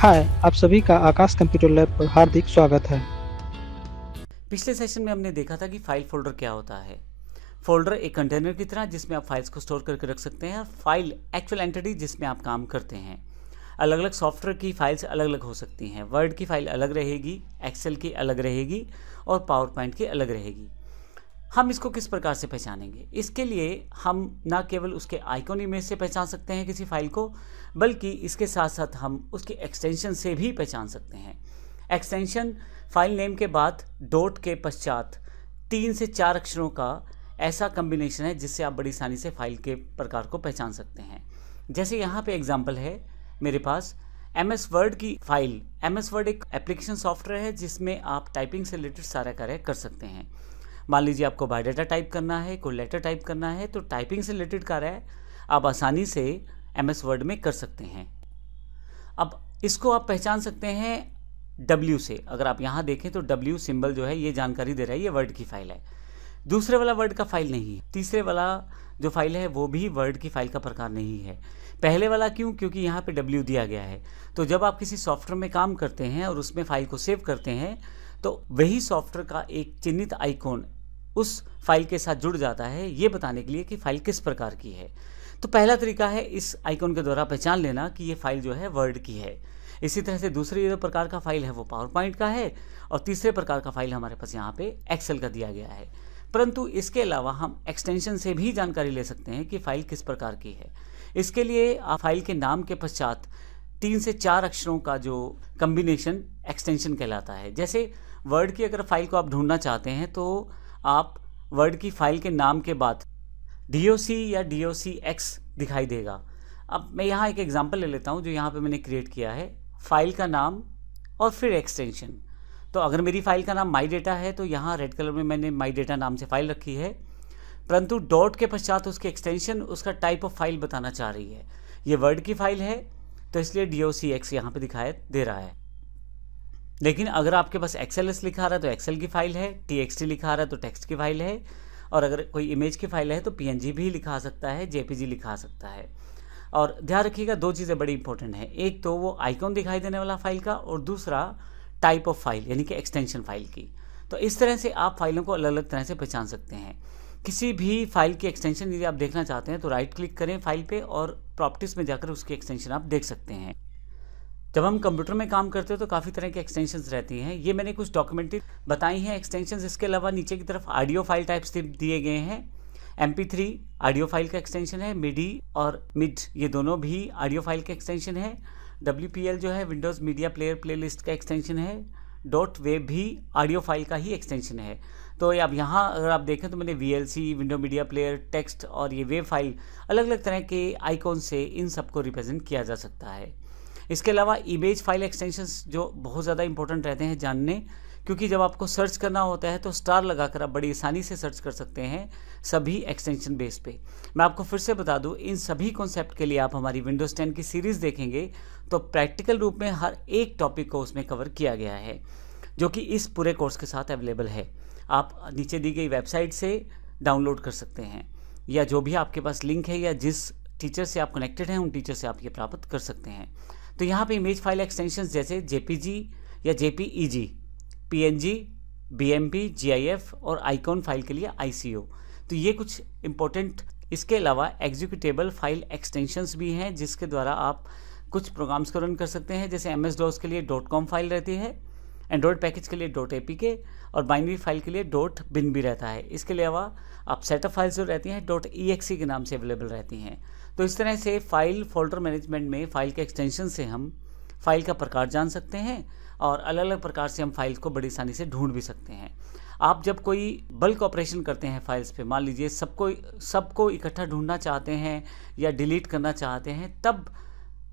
हाय, आप सभी का आकाश कंप्यूटर लैब पर हार्दिक स्वागत है। पिछले सेशन में हमने देखा था कि फाइल फोल्डर क्या होता है। फोल्डर एक कंटेनर की तरह जिसमें आप फाइल्स को स्टोर करके रख सकते हैं। फाइल एक्चुअल एंटिटी जिसमें आप काम करते हैं। अलग अलग सॉफ्टवेयर की फाइल्स अलग अलग हो सकती हैं। वर्ड की फाइल अलग रहेगी, एक्सेल की अलग रहेगी और पावर पॉइंट की अलग रहेगी। हम इसको किस प्रकार से पहचानेंगे? इसके लिए हम ना केवल उसके आइकॉन इमेज से पहचान सकते हैं किसी फाइल को, बल्कि इसके साथ साथ हम उसके एक्सटेंशन से भी पहचान सकते हैं। एक्सटेंशन फाइल नेम के बाद डॉट के पश्चात 3 से 4 अक्षरों का ऐसा कम्बिनेशन है जिससे आप बड़ी आसानी से फाइल के प्रकार को पहचान सकते हैं। जैसे यहाँ पे एग्जांपल है मेरे पास एमएस वर्ड की फाइल। एमएस वर्ड एक एप्लीकेशन सॉफ्टवेयर है जिसमें आप टाइपिंग से रिलेटेड सारा कार्य कर सकते हैं। मान लीजिए आपको बायोडाटा टाइप करना है, कोई लेटर टाइप करना है, तो टाइपिंग से रिलेटेड कार्य आप आसानी से एमएस वर्ड में कर सकते हैं। अब इसको आप पहचान सकते हैं W से। अगर आप यहाँ देखें तो W सिंबल जो है ये जानकारी दे रहा है ये वर्ड की फाइल है। दूसरे वाला वर्ड का फाइल नहीं है। तीसरे वाला जो फाइल है वो भी वर्ड की फाइल का प्रकार नहीं है। पहले वाला क्यों? क्योंकि यहाँ पे W दिया गया है। तो जब आप किसी सॉफ्टवेयर में काम करते हैं और उसमें फाइल को सेव करते हैं तो वही सॉफ्टवेयर का एक चिन्हित आइकॉन उस फाइल के साथ जुड़ जाता है, ये बताने के लिए कि फाइल किस प्रकार की है। तो पहला तरीका है इस आइकॉन के द्वारा पहचान लेना कि ये फाइल जो है वर्ड की है। इसी तरह से दूसरे जो प्रकार का फाइल है वो पावर पॉइंट का है और तीसरे प्रकार का फाइल हमारे पास यहाँ पे एक्सेल का दिया गया है। परंतु इसके अलावा हम एक्सटेंशन से भी जानकारी ले सकते हैं कि फाइल किस प्रकार की है। इसके लिए आप फाइल के नाम के पश्चात 3 से 4 अक्षरों का जो कम्बिनेशन एक्सटेंशन कहलाता है। जैसे वर्ड की अगर फाइल को आप ढूंढना चाहते हैं तो आप वर्ड की फाइल के नाम के बाद DOC या DOCX दिखाई देगा। अब मैं यहाँ एक एग्जांपल ले लेता हूँ जो यहाँ पे मैंने क्रिएट किया है। फाइल का नाम और फिर एक्सटेंशन। तो अगर मेरी फाइल का नाम माई डेटा है तो यहाँ रेड कलर में मैंने माई डेटा नाम से फाइल रखी है, परंतु डॉट के पश्चात उसके एक्सटेंशन उसका टाइप ऑफ फाइल बताना चाह रही है। ये वर्ड की फाइल है तो इसलिए DOCX यहाँ पे दिखाई दे रहा है। लेकिन अगर आपके पास XLS लिखा रहा है तो एक्सेल की फाइल है, TXT लिखा रहा है तो टेक्स्ट की फाइल है, और अगर कोई इमेज की फाइल है तो PNG भी लिखा सकता है, JPG लिखा सकता है। और ध्यान रखिएगा दो चीज़ें बड़ी इंपॉर्टेंट हैं। एक तो वो आइकॉन दिखाई देने वाला फाइल का, और दूसरा टाइप ऑफ फाइल यानी कि एक्सटेंशन फाइल की। तो इस तरह से आप फाइलों को अलग अलग तरह से पहचान सकते हैं। किसी भी फाइल की एक्सटेंशन यदि आप देखना चाहते हैं तो राइट क्लिक करें फाइल पे और प्रॉपर्टीज में जाकर उसकी एक्सटेंशन आप देख सकते हैं। जब हम कंप्यूटर में काम करते हैं तो काफ़ी तरह की एक्सटेंशंस रहती हैं। ये मैंने कुछ डॉक्यूमेंट्री बताई हैं एक्सटेंशंस। इसके अलावा नीचे की तरफ ऑडियो फाइल टाइप्स दिए गए हैं। MP3 ऑडियो फाइल का एक्सटेंशन है। मिडी और मिड ये दोनों भी ऑडियो फाइल का एक्सटेंशन है। WPL जो है विंडोज़ मीडिया प्लेयर प्लेलिस्ट का एक्सटेंशन है। .web भी ऑडियो फाइल का ही एक्सटेंशन है। तो अब यहाँ अगर आप देखें तो मैंने VLC, window media player, text और ये वेब फाइल अलग अलग तरह के आइकॉन से इन सबको रिप्रेजेंट किया जा सकता है। इसके अलावा इमेज फाइल एक्सटेंशंस जो बहुत ज़्यादा इंपॉर्टेंट रहते हैं जानने, क्योंकि जब आपको सर्च करना होता है तो स्टार लगाकर आप बड़ी आसानी से सर्च कर सकते हैं सभी एक्सटेंशन बेस पे। मैं आपको फिर से बता दूं, इन सभी कॉन्सेप्ट के लिए आप हमारी विंडोज़ 10 की सीरीज़ देखेंगे तो प्रैक्टिकल रूप में हर एक टॉपिक को उसमें कवर किया गया है, जो कि इस पूरे कोर्स के साथ अवेलेबल है। आप नीचे दी गई वेबसाइट से डाउनलोड कर सकते हैं, या जो भी आपके पास लिंक है या जिस टीचर से आप कनेक्टेड हैं उन टीचर से आप ये प्राप्त कर सकते हैं। तो यहाँ पे इमेज फाइल एक्सटेंशंस जैसे JPG या JPEG, PNG, BMP, GIF और आइकॉन फाइल के लिए ICO। तो ये कुछ इंपॉर्टेंट। इसके अलावा एग्जीक्यूटेबल फाइल एक्सटेंशंस भी हैं जिसके द्वारा आप कुछ प्रोग्राम्स को रन कर सकते हैं। जैसे MS-DOS के लिए .com फाइल रहती है, एंड्रॉयड पैकेज के लिए .apk और बाइनरी फाइल के लिए .bin भी रहता है। इसके अलावा आप सेटअप फाइल्स जो रहती हैं .exe के नाम से अवेलेबल रहती हैं। तो इस तरह से फाइल फोल्डर मैनेजमेंट में फाइल के एक्सटेंशन से हम फाइल का प्रकार जान सकते हैं और अलग अलग प्रकार से हम फाइल्स को बड़ी आसानी से ढूंढ भी सकते हैं। आप जब कोई बल्क ऑपरेशन करते हैं फाइल्स पे, मान लीजिए सबको इकट्ठा ढूंढना चाहते हैं या डिलीट करना चाहते हैं, तब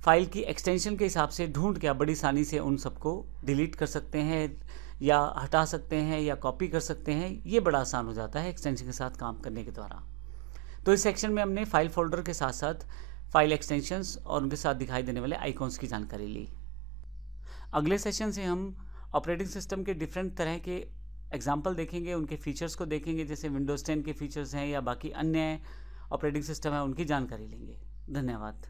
फाइल की एक्सटेंशन के हिसाब से ढूंढ के आप बड़ी आसानी से उन सबको डिलीट कर सकते हैं या हटा सकते हैं या कॉपी कर सकते हैं। ये बड़ा आसान हो जाता है एक्सटेंशन के साथ काम करने के द्वारा। तो इस सेक्शन में हमने फाइल फोल्डर के साथ साथ फाइल एक्सटेंशंस और उनके साथ दिखाई देने वाले आइकॉन्स की जानकारी ली। अगले सेशन से हम ऑपरेटिंग सिस्टम के डिफरेंट तरह के एग्जाम्पल देखेंगे, उनके फीचर्स को देखेंगे, जैसे विंडोज़ 10 के फीचर्स हैं या बाकी अन्य ऑपरेटिंग सिस्टम है उनकी जानकारी लेंगे। धन्यवाद।